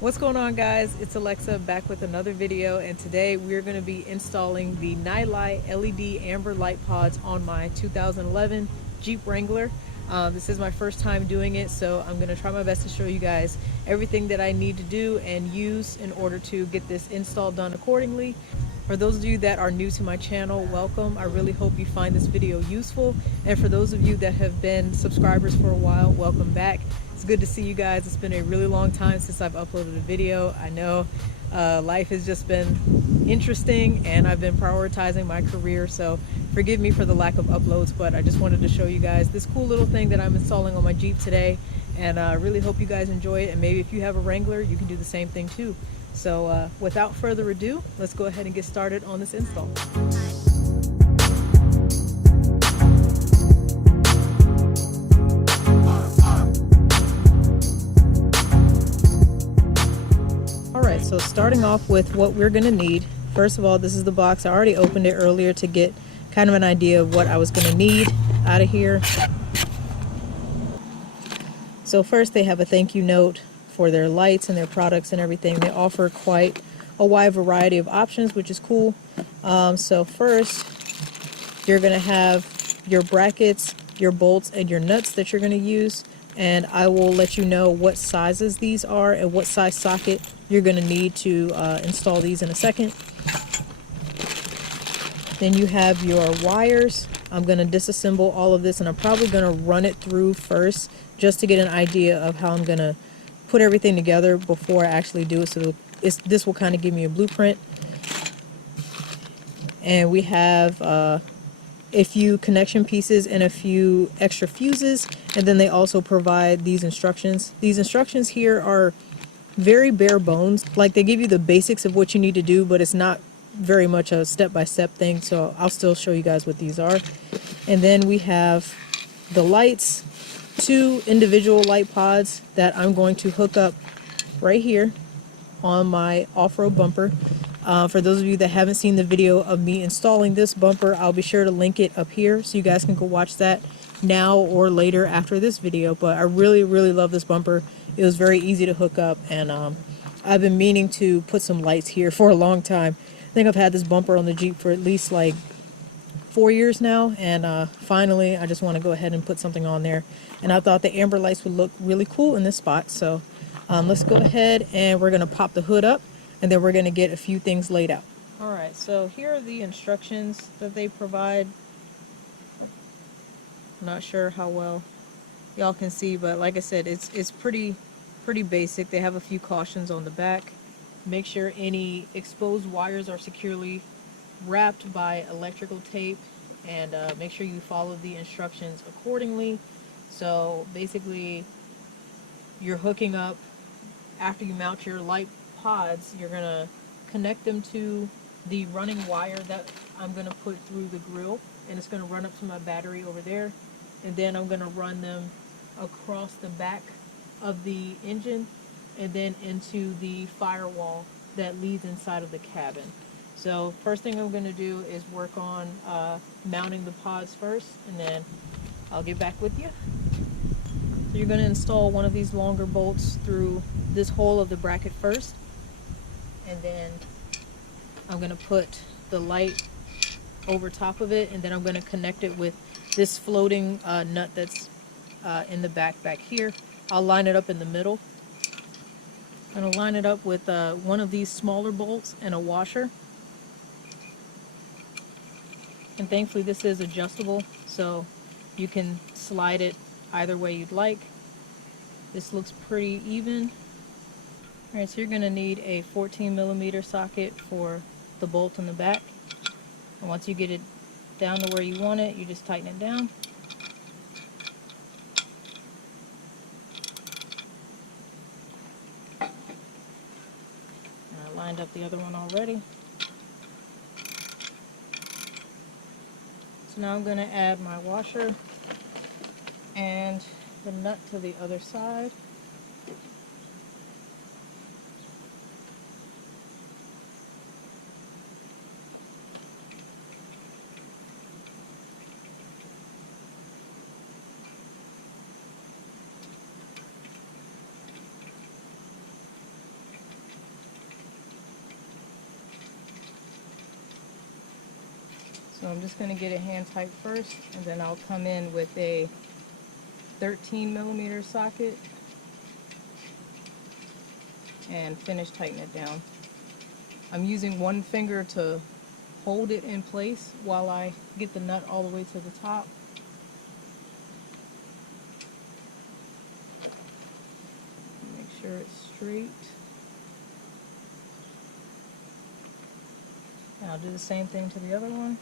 What's going on, guys? It's Alexa back with another video, and today we're going to be installing the Nilight LED amber light pods on my 2011 Jeep Wrangler. This is my first time doing it, so I'm going to try my best to show you guys everything that I need to do and use in order to get this install done accordingly. For those of you that are new to my channel, welcome. I really hope you find this video useful, and for those of you that have been subscribers for a while, welcome back. It's good to see you guys. It's been a really long time since I've uploaded a video. I know life has just been interesting and I've been prioritizing my career, so forgive me for the lack of uploads, but I just wanted to show you guys this cool little thing that I'm installing on my Jeep today, and I really hope you guys enjoy it. And maybe if you have a Wrangler, you can do the same thing too. So without further ado, let's go ahead and get started on this install. Alright, so starting off with what we're going to need. First of all, this is the box. I already opened it earlier to get kind of an idea of what I was going to need out of here. So first, they have a thank you note for their lights and their products and everything. They offer quite a wide variety of options, which is cool. So first, you're going to have your brackets, your bolts, and your nuts that you're going to use. And I will let you know what sizes these are and what size socket you're going to need to install these in a second. Then you have your wires. I'm going to disassemble all of this, and I'm probably going to run it through first just to get an idea of how I'm going to put everything together before I actually do it. So this will kind of give me a blueprint. And we have a few connection pieces and a few extra fuses, and then they also provide these instructions. These instructions here are very bare bones. Like, they give you the basics of what you need to do, but it's not very much a step-by-step thing, so I'll still show you guys what these are. And then we have the lights, 2 individual light pods that I'm going to hook up right here on my off-road bumper. For those of you that haven't seen the video of me installing this bumper, I'll be sure to link it up here so you guys can go watch that now or later after this video. But I really love this bumper. It was very easy to hook up, and I've been meaning to put some lights here for a long time. I think I've had this bumper on the Jeep for at least like 4 years now, and finally I just want to go ahead and put something on there. And I thought the amber lights would look really cool in this spot, so let's go ahead and we're going to pop the hood up, and then we're going to get a few things laid out. Alright, so here are the instructions that they provide. I'm not sure how well y'all can see, but like I said, it's pretty basic. They have a few cautions on the back. Make sure any exposed wires are securely wrapped by electrical tape, and make sure you follow the instructions accordingly. So basically, you're hooking up, after you mount your light pods, you're gonna connect them to the running wire that I'm gonna put through the grill, and it's gonna run up to my battery over there, and then I'm gonna run them across the back of the engine and then into the firewall that leads inside of the cabin. So first thing I'm going to do is work on mounting the pods first, and then I'll get back with you. So you're going to install one of these longer bolts through this hole of the bracket first, and then I'm going to put the light over top of it, and then I'm going to connect it with this floating nut that's in the back here. I'll line it up in the middle. I'm going to line it up with one of these smaller bolts and a washer. And thankfully this is adjustable, so you can slide it either way you'd like. This looks pretty even. Alright, so you're going to need a 14mm socket for the bolt in the back. And once you get it down to where you want it, you just tighten it down. And I lined up the other one already. So now I'm going to add my washer and the nut to the other side. So I'm just going to get it hand tight first, and then I'll come in with a 13mm socket and finish tightening it down. I'm using one finger to hold it in place while I get the nut all the way to the top. Make sure it's straight. And I'll do the same thing to the other one.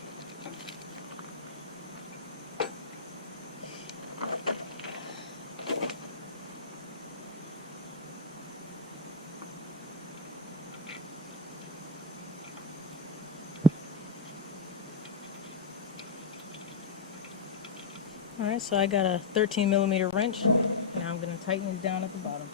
Alright, so I got a 13mm wrench. Now I'm going to tighten it down at the bottom.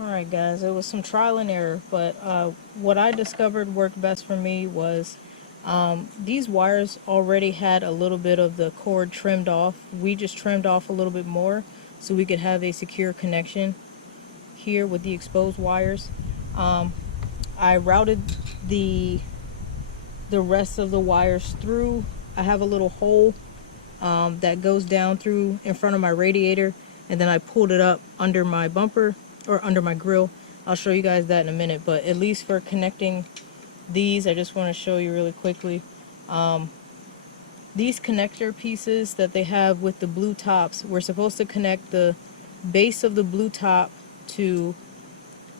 Alright guys, it was some trial and error, but what I discovered worked best for me was these wires already had a little bit of the cord trimmed off. We just trimmed off a little bit more so we could have a secure connection here with the exposed wires. I routed the rest of the wires through. I have a little hole that goes down through in front of my radiator, and then I pulled it up under my bumper or under my grill. I'll show you guys that in a minute, but at least for connecting these, I just want to show you really quickly. These connector pieces that they have with the blue tops, we're supposed to connect the base of the blue top to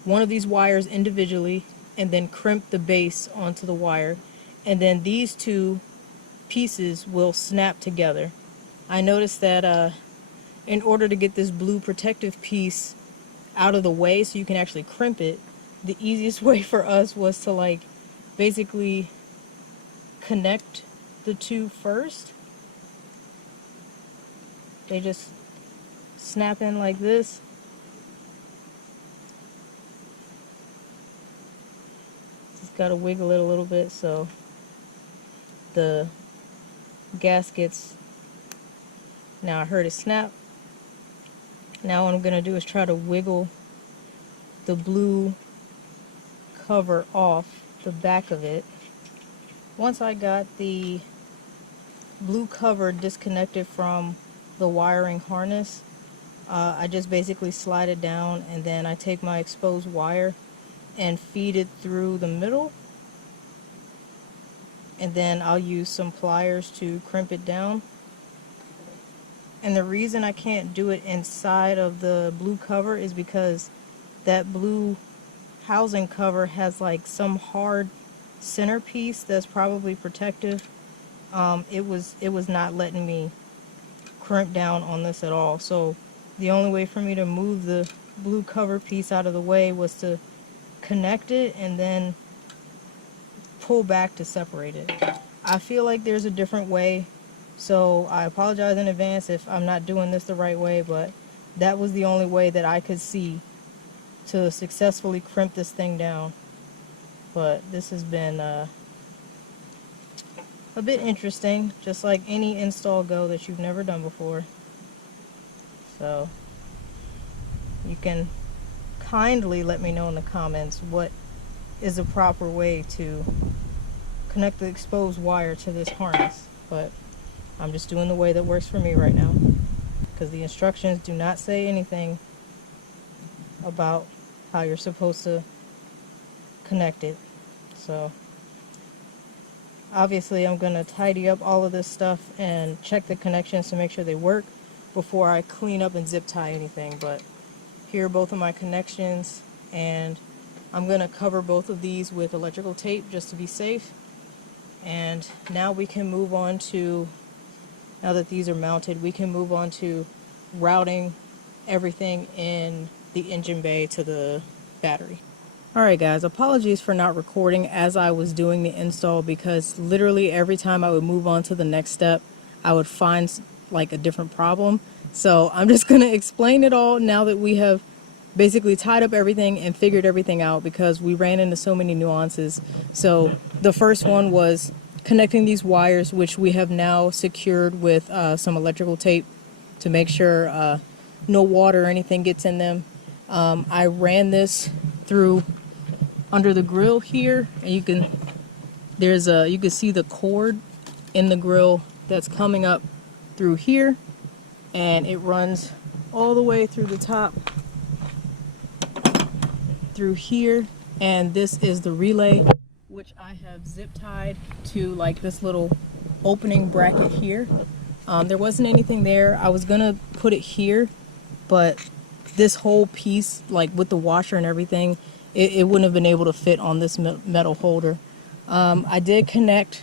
one of these wires individually and then crimp the base onto the wire, and then these two pieces will snap together. I noticed that in order to get this blue protective piece out of the way so you can actually crimp it, the easiest way for us was to like basically connect the two first. They just snap in like this. Just gotta wiggle it a little bit so the gaskets. Now I heard it snap. Now what I'm gonna do is try to wiggle the blue cover off the back of it. Once I got the blue cover disconnected from the wiring harness, I just basically slide it down, and then I take my exposed wire and feed it through the middle, and then I'll use some pliers to crimp it down. And the reason I can't do it inside of the blue cover is because that blue housing cover has like some hard centerpiece that's probably protective. It was not letting me crimp down on this at all. So the only way for me to move the blue cover piece out of the way was to connect it and then pull back to separate it. I feel like there's a different way, so I apologize in advance if I'm not doing this the right way, but that was the only way that I could see to successfully crimp this thing down. But this has been a bit interesting, just like any install go that you've never done before. So you can kindly let me know in the comments what is the proper way to connect the exposed wire to this harness. But I'm just doing the way that works for me right now, because the instructions do not say anything about how you're supposed to connect it. So obviously I'm going to tidy up all of this stuff and check the connections to make sure they work before I clean up and zip tie anything. But here are both of my connections, and I'm going to cover both of these with electrical tape just to be safe. And now we can move on to, now that these are mounted, we can move on to routing everything in the engine bay to the battery. Alright guys, apologies for not recording as I was doing the install, because literally every time I would move on to the next step, I would find like a different problem. So I'm just going to explain it all now that we have basically tied up everything and figured everything out because we ran into so many nuances. So the first one was connecting these wires, which we have now secured with some electrical tape to make sure no water or anything gets in them. I ran this through under the grill here, and you can see the cord in the grill that's coming up through here, and it runs all the way through the top through here, and this is the relay, which I have zip tied to like this little opening bracket here. There wasn't anything there. I was gonna put it here, but this whole piece, like with the washer and everything, it wouldn't have been able to fit on this metal holder. I did connect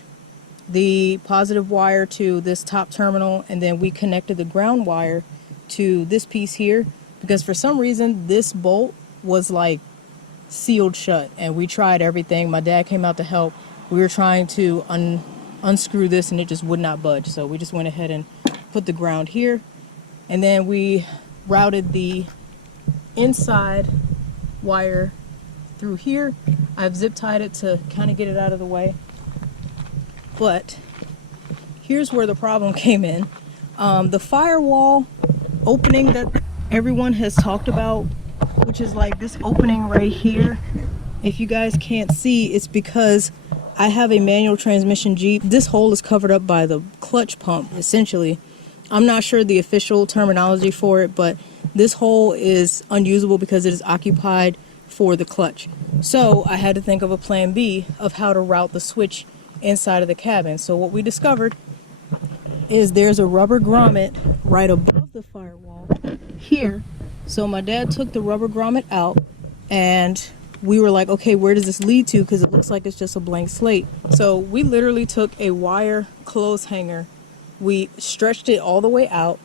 the positive wire to this top terminal, and then we connected the ground wire to this piece here, because for some reason this bolt was like sealed shut, and we tried everything. My dad came out to help. We were trying to unscrew this, and it just would not budge, so we just went ahead and put the ground here, and then we routed the inside wire through here. I've zip tied it to kind of get it out of the way, but here's where the problem came in. The firewall opening that everyone has talked about, which is like this opening right here, if you guys can't see, it's because I have a manual transmission Jeep. This hole is covered up by the clutch pump, essentially. I'm not sure the official terminology for it, but this hole is unusable because it is occupied for the clutch. So I had to think of a plan B of how to route the switch inside of the cabin. So what we discovered is there's a rubber grommet right above the firewall here. So my dad took the rubber grommet out, and we were like, okay, where does this lead to? Because it looks like it's just a blank slate. So we literally took a wire clothes hanger, we stretched it all the way out,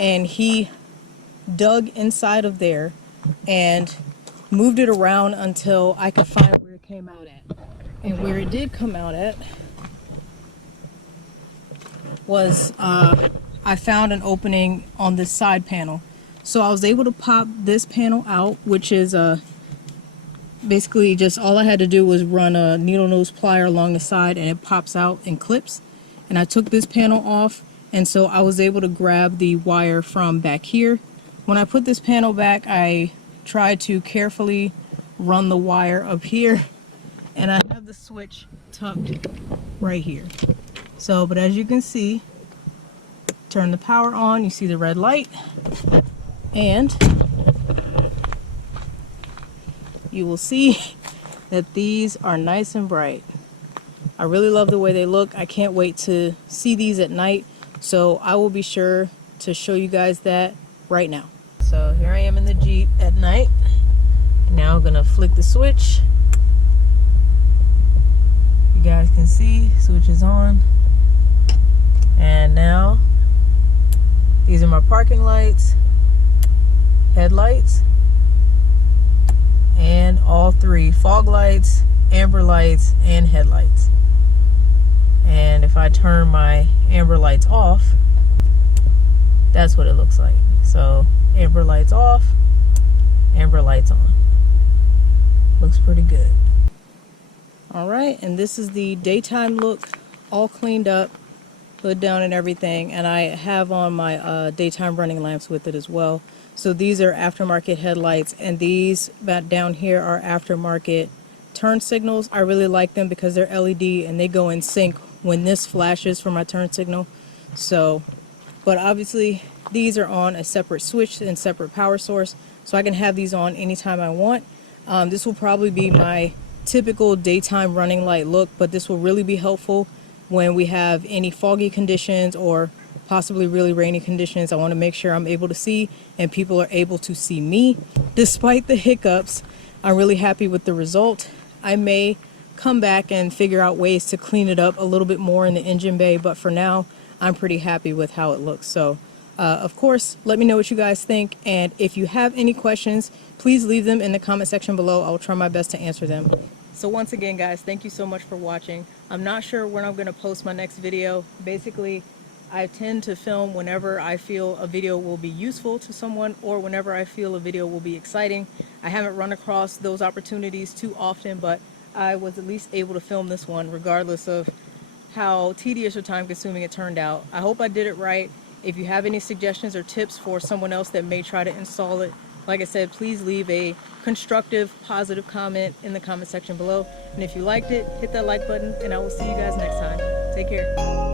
and he dug inside of there and moved it around until I could find where it came out at. And where it did come out at was I found an opening on this side panel. So I was able to pop this panel out, which is basically just all I had to do was run a needle nose plier along the side, and it pops out and clips. And I took this panel off, and so I was able to grab the wire from back here. When I put this panel back, I tried to carefully run the wire up here, and I have the switch tucked right here. So, but as you can see, turn the power on, you see the red light, and you will see that these are nice and bright. I really love the way they look. I can't wait to see these at night, so I will be sure to show you guys that right now. So here I am in the Jeep at night. Now I'm gonna flick the switch. You guys can see, switch is on. And now, these are my parking lights, headlights, and all three fog lights, amber lights, and headlights. And if I turn my amber lights off, that's what it looks like. So amber lights off, amber lights on. Looks pretty good. All right, and this is the daytime look, all cleaned up, hood down and everything, and I have on my daytime running lamps with it as well. So these are aftermarket headlights, and these back down here are aftermarket turn signals. I really like them because they're LED and they go in sync when this flashes for my turn signal. So, but obviously these are on a separate switch and separate power source, so I can have these on anytime I want. This will probably be my typical daytime running light look, but this will really be helpful when we have any foggy conditions or possibly really rainy conditions. I want to make sure I'm able to see and people are able to see me. Despite the hiccups, I'm really happy with the result. I may come back and figure out ways to clean it up a little bit more in the engine bay, but for now, I'm pretty happy with how it looks. So, of course, let me know what you guys think, and if you have any questions, please leave them in the comment section below. I'll try my best to answer them. So once again, guys, thank you so much for watching. I'm not sure when I'm going to post my next video. Basically, I tend to film whenever I feel a video will be useful to someone or whenever I feel a video will be exciting. I haven't run across those opportunities too often, but I was at least able to film this one regardless of how tedious or time consuming it turned out. I hope I did it right. If you have any suggestions or tips for someone else that may try to install it, like I said, please leave a constructive, positive comment in the comment section below. And if you liked it, hit that like button, and I will see you guys next time. Take care.